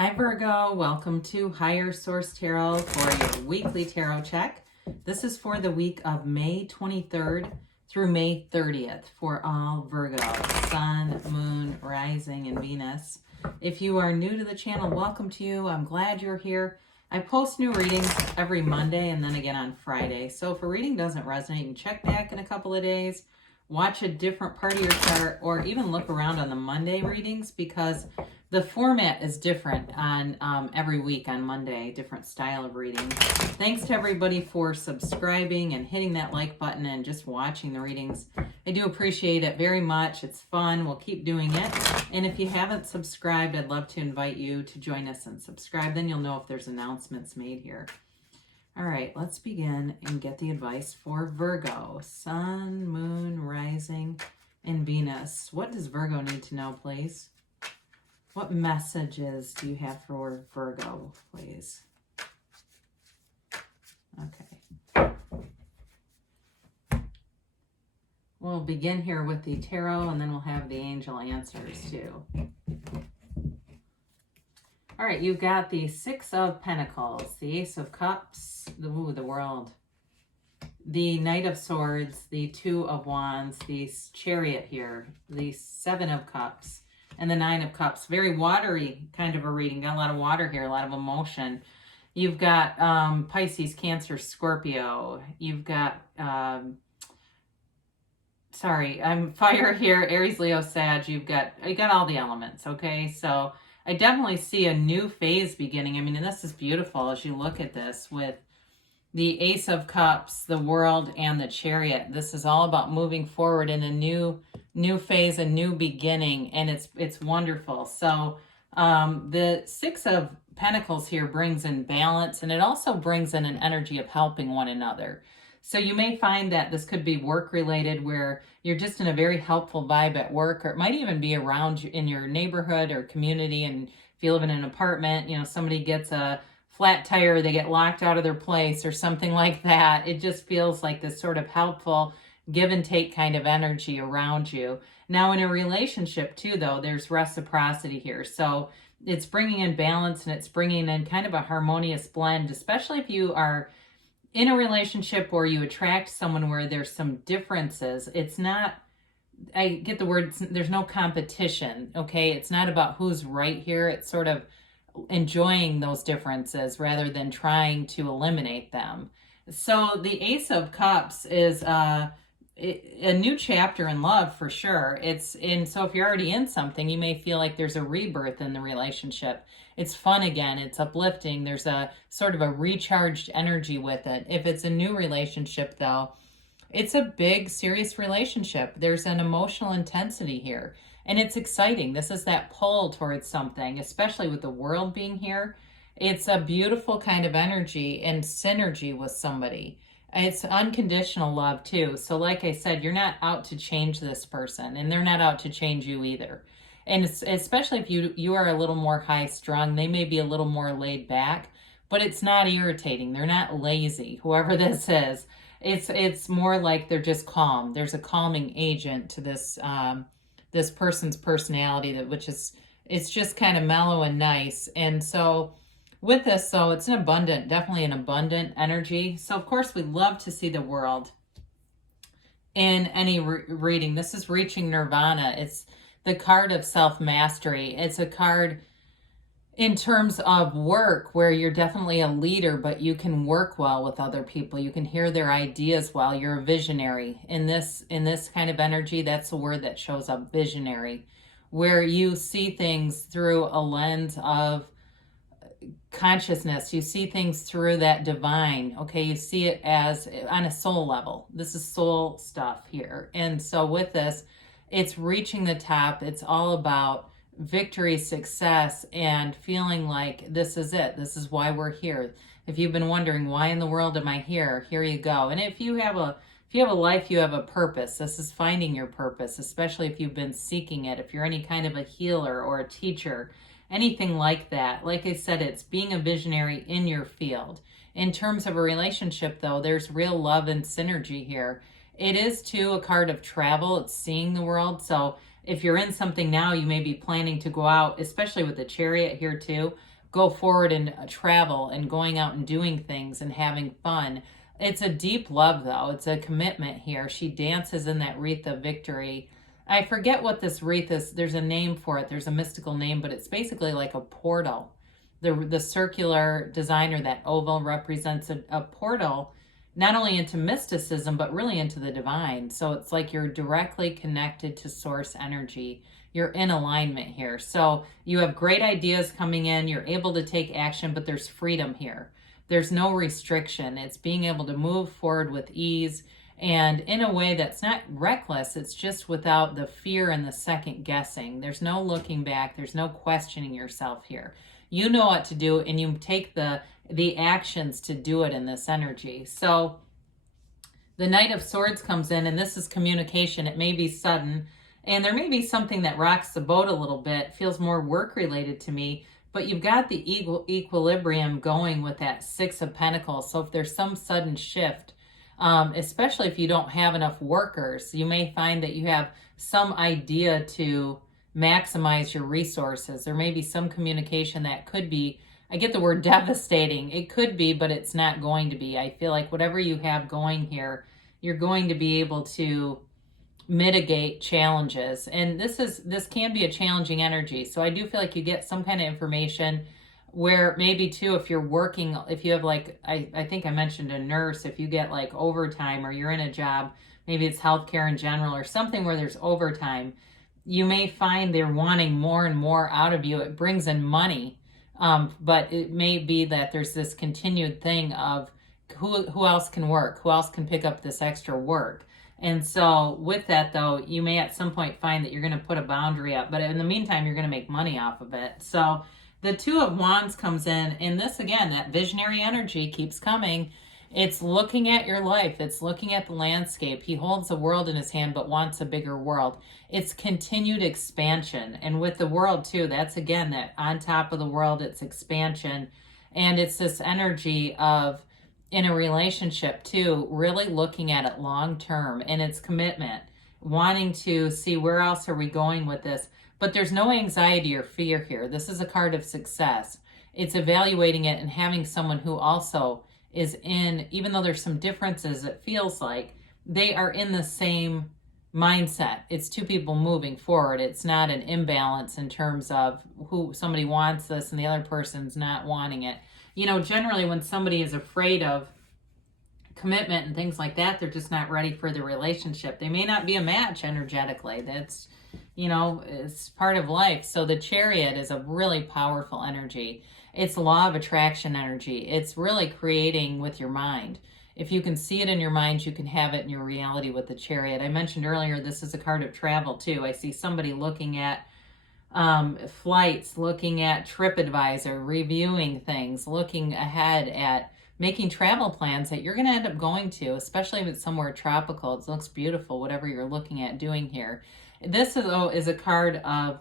Hi Virgo, welcome to Higher Source Tarot for your weekly tarot check. This is for the week of May 23rd through May 30th for all Virgo, Sun, Moon, Rising, and Venus. If you are new to the channel, welcome to you. I'm glad you're here. I post new readings every Monday and then again on Friday. So if a reading doesn't resonate, you can check back in a couple of days, watch a different part of your chart, or even look around on the Monday readings because the format is different on every week on Monday, different style of reading. Thanks to everybody for subscribing and hitting that like button and just watching the readings. I do appreciate it very much. It's fun. We'll keep doing it. And if you haven't subscribed, I'd love to invite you to join us and subscribe. Then you'll know if there's announcements made here. All right, let's begin and get the advice for Virgo. Sun, Moon, Rising, and Venus. What does Virgo need to know, please? What messages do you have for Virgo, please? Okay. We'll begin here with the tarot, and then we'll have the angel answers, too. All right, you've got the Six of Pentacles, the Ace of Cups, the World, the Knight of Swords, the Two of Wands, the Chariot here, the Seven of Cups, and the Nine of Cups. Very watery kind of a reading. Got a lot of water here, a lot of emotion. You've got Pisces, Cancer, Scorpio. You've got, I'm fire here, Aries, Leo, Sag. You got all the elements, okay? So I definitely see a new phase beginning. I mean, and this is beautiful as you look at this with the Ace of Cups, the World, and the Chariot. This is all about moving forward in a new phase, a new beginning, and it's wonderful. So the Six of Pentacles here brings in balance, and it also brings in an energy of helping one another. So you may find that this could be work-related where you're just in a very helpful vibe at work, or it might even be around in your neighborhood or community. And if you live in an apartment, you know, somebody gets a flat tire, they get locked out of their place or something like that. It just feels like this sort of helpful give and take kind of energy around you. Now in a relationship too, though, there's reciprocity here. So it's bringing in balance and it's bringing in kind of a harmonious blend, especially if you are in a relationship or you attract someone where there's some differences. It's not, I get the word, there's no competition, okay? It's not about who's right here. It's sort of enjoying those differences rather than trying to eliminate them. So the Ace of Cups is a new chapter in love for sure. So if you're already in something, you may feel like there's a rebirth in the relationship. It's fun again. It's uplifting. There's a sort of a recharged energy with it. If it's a new relationship, though, it's a big, serious relationship. There's an emotional intensity here, and it's exciting. This is that pull towards something, especially with the World being here. It's a beautiful kind of energy and synergy with somebody. It's unconditional love, too. So like I said, you're not out to change this person, and they're not out to change you either. And especially if you are a little more high-strung, they may be a little more laid back, but it's not irritating. They're not lazy, whoever this is. It's more like they're just calm. There's a calming agent to this this person's personality, it's just kind of mellow and nice. And so with this, so it's definitely an abundant energy. So of course we love to see the World in any reading. This is reaching nirvana. It's the card of self-mastery. It's a card in terms of work where you're definitely a leader, but you can work well with other people. You can hear their ideas well. You're a visionary. In this kind of energy, that's the word that shows up, visionary, where you see things through a lens of consciousness. You see things through that divine. Okay, you see it as on a soul level. This is soul stuff here. And so with this, it's reaching the top. It's all about victory, success, and feeling like this is it. This is why we're here. If you've been wondering, why in the world am I here? Here you go. And if you have a life, you have a purpose. This is finding your purpose, especially if you've been seeking it. If you're any kind of a healer or a teacher, anything like that. Like I said, it's being a visionary in your field. In terms of a relationship, though, there's real love and synergy here. It is, too, a card of travel. It's seeing the world. So if you're in something now, you may be planning to go out, especially with the Chariot here too, go forward and travel and going out and doing things and having fun. It's a deep love though. It's a commitment here. She dances in that wreath of victory. I forget what this wreath is. There's a name for it. There's a mystical name, but it's basically like a portal. The circular design, or that oval, represents a portal, not only into mysticism, but really into the divine. So it's like you're directly connected to source energy. You're in alignment here. So you have great ideas coming in. You're able to take action, but there's freedom here. There's no restriction. It's being able to move forward with ease and in a way that's not reckless. It's just without the fear and the second guessing. There's no looking back. There's no questioning yourself here. You know what to do, and you take the actions to do it in this energy. So the Knight of Swords comes in, and this is communication. It may be sudden, and there may be something that rocks the boat a little bit, feels more work related to me, but you've got the equilibrium going with that Six of Pentacles. So if there's some sudden shift, especially if you don't have enough workers, you may find that you have some idea to maximize your resources. There may be some communication that could be, I get the word devastating. It could be, but it's not going to be. I feel like whatever you have going here, you're going to be able to mitigate challenges. And this can be a challenging energy. So I do feel like you get some kind of information where maybe too, if you're working, if you have like, I think I mentioned a nurse, if you get like overtime, or you're in a job, maybe it's healthcare in general or something where there's overtime, you may find they're wanting more and more out of you. It brings in money, but it may be that there's this continued thing of who else can work, who else can pick up this extra work. And so with that though, you may at some point find that you're going to put a boundary up, but in the meantime, you're going to make money off of it. So the Two of Wands comes in, and this again, that visionary energy keeps coming. It's looking at your life. It's looking at the landscape. He holds the world in his hand, but wants a bigger world. It's continued expansion. And with the world too, that's again, that on top of the world, it's expansion. And it's this energy of, in a relationship too, really looking at it long term, and it's commitment, wanting to see where else are we going with this. But there's no anxiety or fear here. This is a card of success. It's evaluating it and having someone who also is in, even though there's some differences, it feels like they are in the same mindset. It's two people moving forward. It's not an imbalance in terms of who somebody wants this and the other person's not wanting it. You know, generally when somebody is afraid of commitment and things like that, they're just not ready for the relationship. They may not be a match energetically. That's, you know, it's part of life. So the Chariot is a really powerful energy. It's law of attraction energy. It's really creating with your mind. If you can see it in your mind, you can have it in your reality with the Chariot. I mentioned earlier, this is a card of travel too. I see somebody looking at flights, looking at TripAdvisor, reviewing things, looking ahead at making travel plans that you're going to end up going to, especially if it's somewhere tropical. It looks beautiful, whatever you're looking at doing here. This is a card of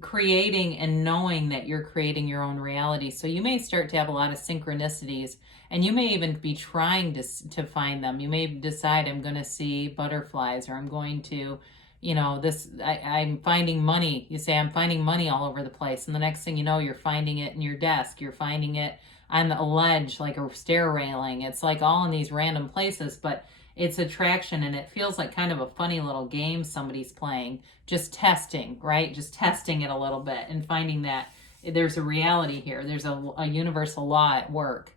creating and knowing that you're creating your own reality. So you may start to have a lot of synchronicities, and you may even be trying to find them. You may decide, I'm going to see butterflies, or I'm going to, you know, I'm finding money. You say, I'm finding money all over the place. And the next thing you know, you're finding it in your desk. You're finding it on a ledge, like a stair railing. It's like all in these random places, but it's attraction, and it feels like kind of a funny little game somebody's playing, just testing, right? Just testing it a little bit and finding that there's a reality here. There's a universal law at work.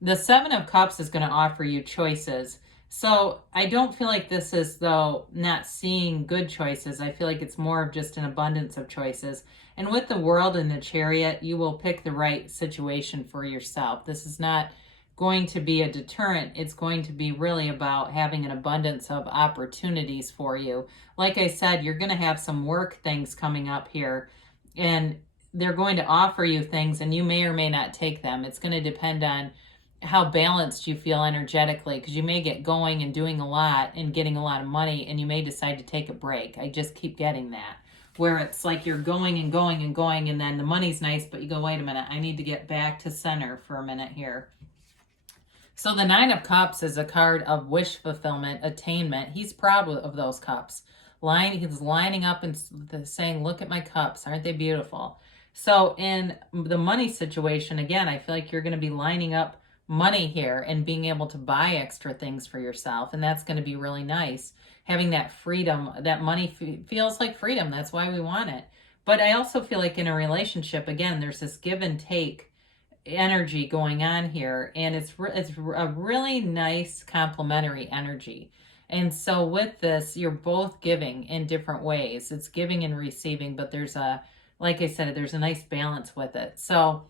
The Seven of Cups is going to offer you choices. So I don't feel like this is, though, not seeing good choices. I feel like it's more of just an abundance of choices. And with the World and the Chariot, you will pick the right situation for yourself. This is not going to be a deterrent. It's going to be really about having an abundance of opportunities for you. Like I said, you're going to have some work things coming up here, and they're going to offer you things, and you may or may not take them. It's going to depend on how balanced you feel energetically, because you may get going and doing a lot and getting a lot of money, and you may decide to take a break. I just keep getting that, where it's like you're going and going and going, and then the money's nice, but you go, wait a minute, I need to get back to center for a minute here. So the Nine of Cups is a card of wish fulfillment, attainment. He's proud of those cups. He's lining up and saying, look at my cups. Aren't they beautiful? So in the money situation, again, I feel like you're going to be lining up money here and being able to buy extra things for yourself. And that's going to be really nice. Having that freedom, that money feels like freedom. That's why we want it. But I also feel like in a relationship, again, there's this give and take energy going on here, and it's a really nice complementary energy. And so with this, you're both giving in different ways. It's giving and receiving, but there's a, like I said, there's a nice balance with it. So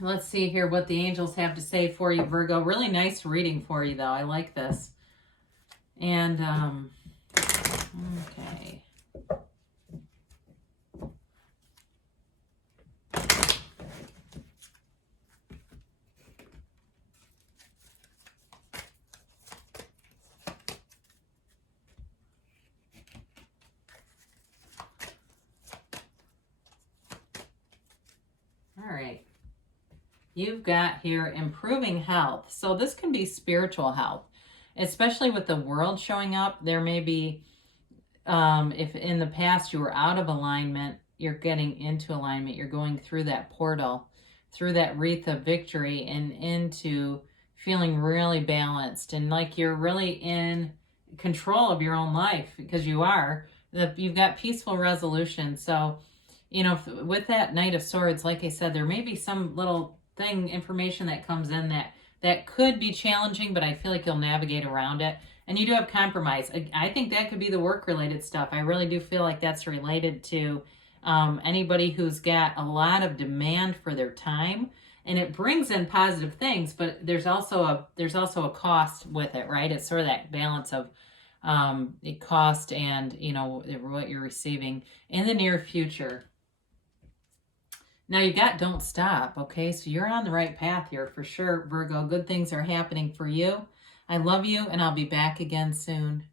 let's see here what the angels have to say for you, Virgo. Really nice reading for you, though. I like this. And okay. All right. You've got here improving health. So this can be spiritual health, especially with the world showing up. There may be, if in the past you were out of alignment, you're getting into alignment. You're going through that portal, through that wreath of victory, and into feeling really balanced and like you're really in control of your own life, because you are. You've got peaceful resolution. So, with that Knight of Swords, like I said, there may be some little information that comes in that could be challenging, but I feel like you'll navigate around it. And you do have compromise. I think that could be the work-related stuff. I really do feel like that's related to anybody who's got a lot of demand for their time, and it brings in positive things, but there's also a cost with it, right? It's sort of that balance of the cost and what you're receiving in the near future. Now you got don't stop, okay? So you're on the right path here for sure, Virgo. Good things are happening for you. I love you, and I'll be back again soon.